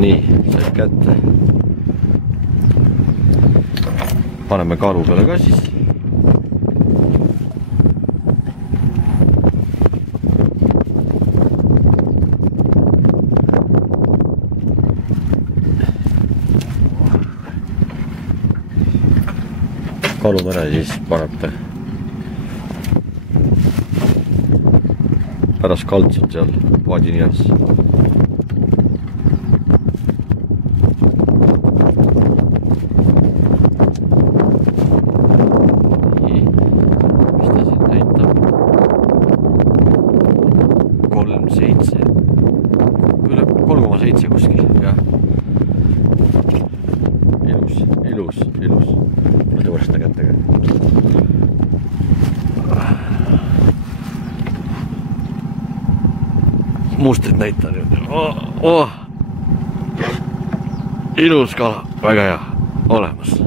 nii, said kätte. Paneme kaalu peale ka siis. Kaalumere siis panete. Pärast kaltsud seal paadinihas. Nii, mis ta siin näitab? 3,7 kuskil, jah. Ilus. Mitte võrsta kättega. Mustrit näitan nüüd. Ilus kala, väga hea, olemas.